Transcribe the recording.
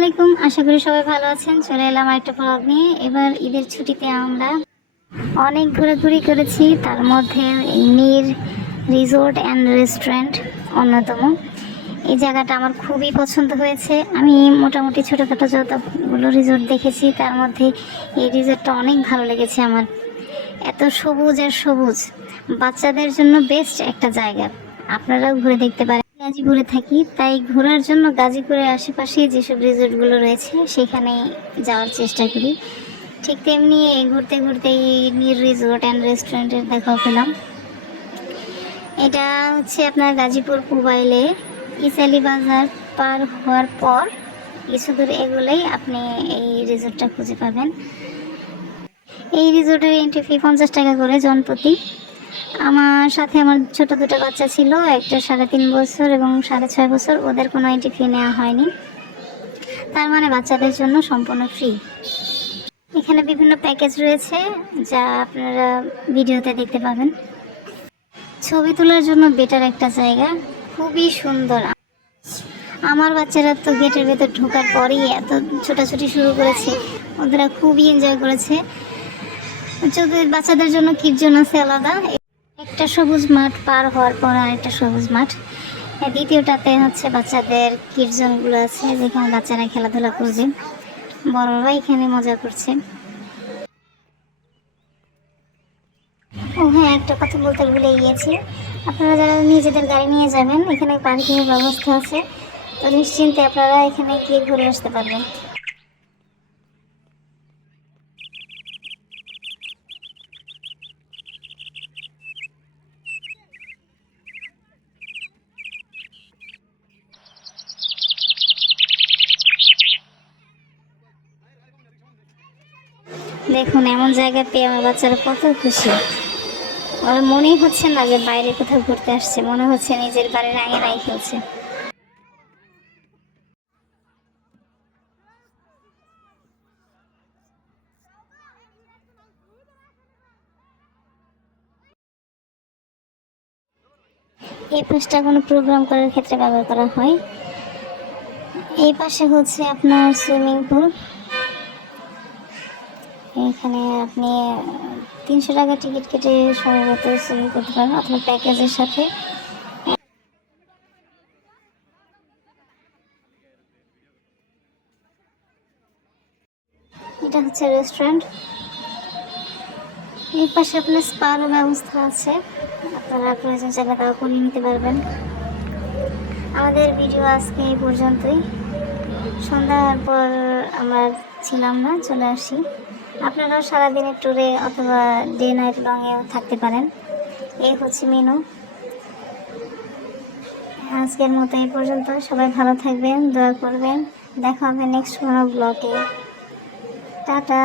আলাইকুম, আশা করি সবাই ভালো আছেন। চলে এলাম একটা ব্লগ নিয়ে। এবার ঈদের ছুটিতে আমরা অনেক ঘোরাঘুরি করেছি, তার মধ্যে নীর রিসোর্ট অ্যান্ড রেস্টুরেন্ট অন্যতম। এই জায়গাটা আমার খুবই পছন্দ হয়েছে। আমি মোটামুটি ছোটোখাটো যতগুলো রিসোর্ট দেখেছি তার মধ্যে এই রিসোর্টটা অনেক ভালো লেগেছে আমার। এত সবুজ আর সবুজ, বাচ্চাদের জন্য বেস্ট একটা জায়গা। আপনারাও ঘুরে দেখতে পারেন। গাজীপুরে থাকি, তাই ঘোরার জন্য গাজীপুরের আশেপাশে যেসব রিসোর্টগুলো রয়েছে সেখানে যাওয়ার চেষ্টা করি। ঠিক তেমনি ঘুরতে ঘুরতে নীর রিসোর্ট অ্যান্ড রেস্টুরেন্টের দেখাও পেলাম। এটা হচ্ছে আপনার গাজীপুর মোবাইলে ইসালি বাজার পার হওয়ার পর কিছু দূর এগোলেই আপনি এই রিসোর্টটা খুঁজে পাবেন। এই রিসোর্টের এন্ট্রি ফি 50 টাকা করে জনপ্রতি। আমার সাথে আমার ছোট দুটো বাচ্চা ছিল, একটা 3.5 বছর এবং 6.5 বছর। ওদের কোনো এন্ট্রি ফি নেওয়া হয়নি, তার মানে বাচ্চাদের জন্য সম্পূর্ণ ফ্রি। এখানে বিভিন্ন প্যাকেজ রয়েছে যা আপনারা ভিডিওতে দেখতে পাবেন। ছবি তোলার জন্য বেটার একটা জায়গা, খুবই সুন্দর। আমার বাচ্চারা তো গেটের ভেতর ঢোকার পরেই এত ছোটাছুটি শুরু করেছে, ওরা খুবই এনজয় করেছে। যদি বাচ্চাদের জন্য কিড জোন আছে আলাদা, একটা সবুজ মাঠ পার হওয়ার পর আরেকটা সবুজ মাঠ। দ্বিতীয়টাতে হচ্ছে বাচ্চাদের কিড জোনগুলো আছে, যেখানে বাচ্চারা খেলাধুলা করবে, বড়রা এখানে মজা করছে। ও হ্যাঁ, একটা কথা বলতে ভুলে গিয়েছি, আপনারা যারা নিজেদের গাড়ি নিয়ে যাবেন এখানে পার্কিংয়ের ব্যবস্থা আছে, তো নিশ্চিন্তে আপনারা এখানে গিয়ে ঘুরে আসতে পারবেন। দেখুন, এমন জায়গা পেয়ে আমার বাচ্চারা কত খুশি। ওর মনেই হচ্ছে না যে বাইরে কোথাও ঘুরতে আসছে, মনে হচ্ছে নিজের বাড়ির আঙিনায় খেলছে। এই পাশটা কোনো প্রোগ্রাম করার ক্ষেত্রে ব্যবহার করা হয়। এই পাশে হচ্ছে আপনার সুইমিং পুল। এখানে আপনি 300 টাকা টিকিট কেটে সম্ভবত সুইমিং করতে পারেন অথবা প্যাকেজের সাথে। এটা হচ্ছে রেস্টুরেন্ট। এই পাশে আপনার স্পারও ব্যবস্থা আছে, আপনারা প্রয়োজন চাইলে তাও করে নিতে পারবেন। আমাদের ভিডিও আজকে এই পর্যন্তই। সন্ধ্যার পর আমরা ছিলাম না, চলে আসি। আপনারাও সারাদিনের ট্যুরে অথবা ডে নাইট লংয়েও থাকতে পারেন। এই হচ্ছে মেনু। আজকের মতো এই পর্যন্ত। সবাই ভালো থাকবেন, দোয়া করবেন। দেখা হবে নেক্সট কোনো ব্লগে। টাটা।